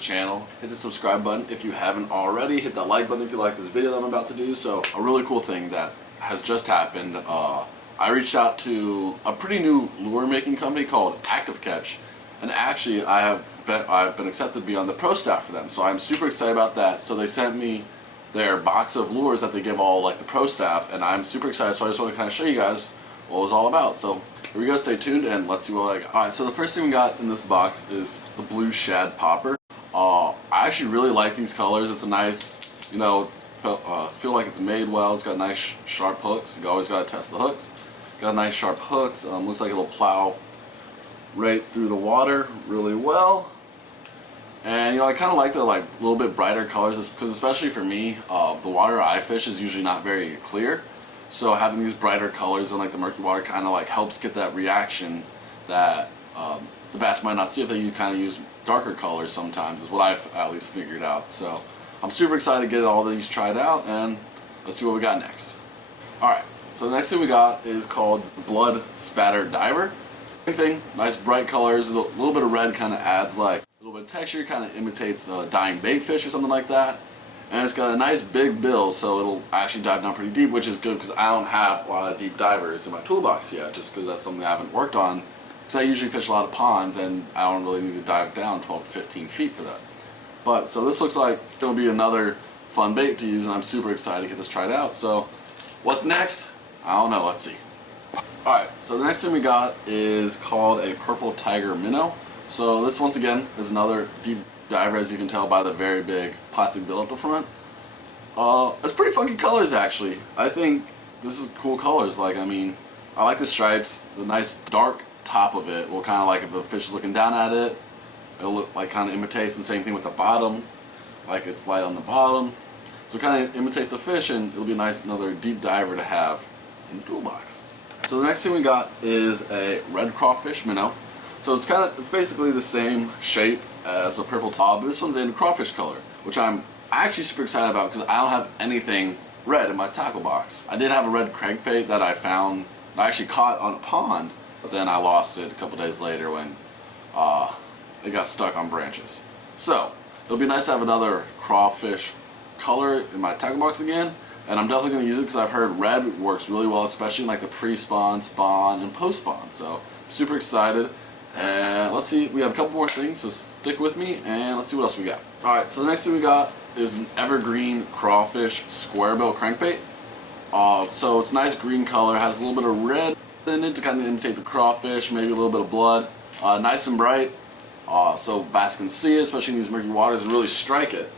channel. Hit the subscribe button if you haven't already. Hit the like button if you like this video that I'm about to do. So a really cool thing that has just happened. I reached out to a pretty new lure making company called Active Catch, and actually I've been accepted to be on the pro staff for them. So I'm super excited about that. So they sent me their box of lures that they give all like the pro staff, and I'm super excited. So I just want to kind of show you guys what it was all about. So here we go, stay tuned and let's see what I got. Alright, so the first thing we got in this box is the blue Shad popper. I actually really like these colors. It's a nice, you know, feel like it's made well. It's got nice sharp hooks. You always got to test the hooks. Got nice sharp hooks. Looks like it'll plow right through the water really well. And you know, I kind of like the like little bit brighter colors because especially for me, the water I fish is usually not very clear. So having these brighter colors in like the murky water kind of like helps get that reaction that the bass might not see if they kind of use darker colors sometimes, is what I've at least figured out. So I'm super excited to get all these tried out, and let's see what we got next. Alright, so the next thing we got is called Blood Spatter Diver. Same thing, nice bright colors, a little bit of red kind of adds like a little bit of texture, kind of imitates dying bait fish or something like that. And it's got a nice big bill, so it'll actually dive down pretty deep, which is good because I don't have a lot of deep divers in my toolbox yet, just because that's something I haven't worked on. Because I usually fish a lot of ponds and I don't really need to dive down 12 to 15 feet for that. But so this looks like it'll be another fun bait to use, and I'm super excited to get this tried out. So what's next? I don't know, let's see. Alright, so the next thing we got is called a Purple Tiger Minnow. So this once again is another deep diver, as you can tell by the very big plastic bill at the front. It's pretty funky colors actually. I think this is cool colors. Like, I mean, I like the stripes. The nice dark top of it will kind of like if the fish is looking down at it, it'll look like kind of imitates, and same thing with the bottom. Like it's light on the bottom. So it kind of imitates the fish, and it'll be a nice another deep diver to have in the toolbox. So the next thing we got is a red crawfish minnow. So it's basically the same shape as the purple top, but this one's in crawfish color, which I'm actually super excited about because I don't have anything red in my tackle box. I did have a red crankbait that I actually caught on a pond, but then I lost it a couple days later when it got stuck on branches. So it'll be nice to have another crawfish color in my tackle box again, and I'm definitely going to use it because I've heard red works really well, especially in like the pre-spawn, spawn, and post-spawn. So I'm super excited. And let's see, we have a couple more things, so stick with me and let's see what else we got. Alright, so the next thing we got is an Evergreen Crawfish square bill crankbait. So it's nice green color, has a little bit of red in it to kind of imitate the crawfish, maybe a little bit of blood. Nice and bright, so bass can see it, especially in these murky waters, and really strike it.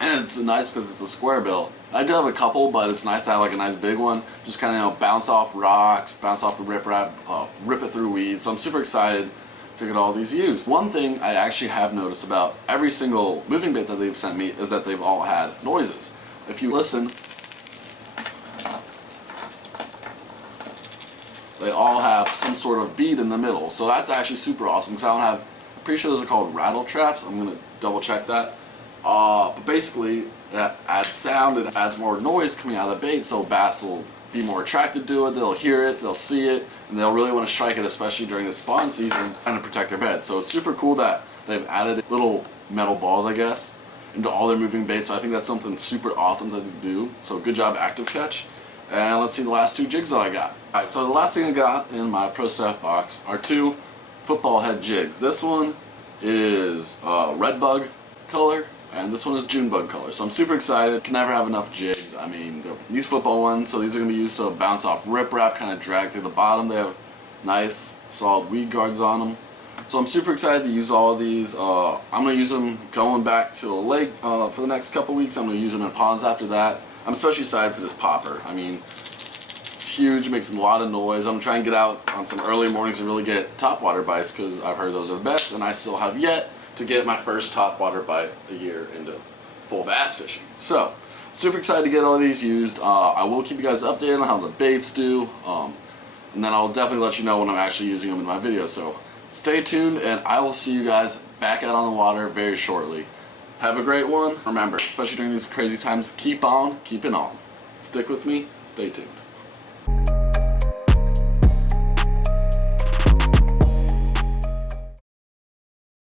And it's nice because it's a square bill. I do have a couple, but it's nice to have like a nice big one. Just kind of, you know, bounce off rocks, bounce off the riprap, rip it through weeds. So I'm super excited to get all these used. One thing I actually have noticed about every single moving bait that they've sent me is that they've all had noises. If you listen, they all have some sort of beat in the middle. So that's actually super awesome because I'm pretty sure those are called rattle traps. I'm gonna double check that. But basically, that adds sound, it adds more noise coming out of the bait, so bass will be more attracted to it, they'll hear it, they'll see it, and they'll really want to strike it, especially during the spawn season, trying to protect their bed. So it's super cool that they've added little metal balls, I guess, into all their moving baits. So I think that's something super awesome that they do. So good job, Active Catch. And let's see the last two jigs that I got. Alright, so the last thing I got in my Pro Staff box are two football head jigs. This one is red bug color, and this one is June bug color. So I'm super excited. Can never have enough jigs. I mean, these football ones, so these are going to be used to bounce off riprap, kind of drag through the bottom. They have nice solid weed guards on them. So I'm super excited to use all of these. I'm going to use them going back to a lake for the next couple weeks. I'm going to use them in ponds after that. I'm especially excited for this popper. I mean, it's huge, it makes a lot of noise. I'm trying to get out on some early mornings and really get topwater bites because I've heard those are the best, and I still have yet to get my first topwater bite a year into full bass fishing. So, super excited to get all these used. I will keep you guys updated on how the baits do, and then I'll definitely let you know when I'm actually using them in my videos. So, stay tuned, and I will see you guys back out on the water very shortly. Have a great one. Remember, especially during these crazy times, keep on keeping on. Stick with me, stay tuned.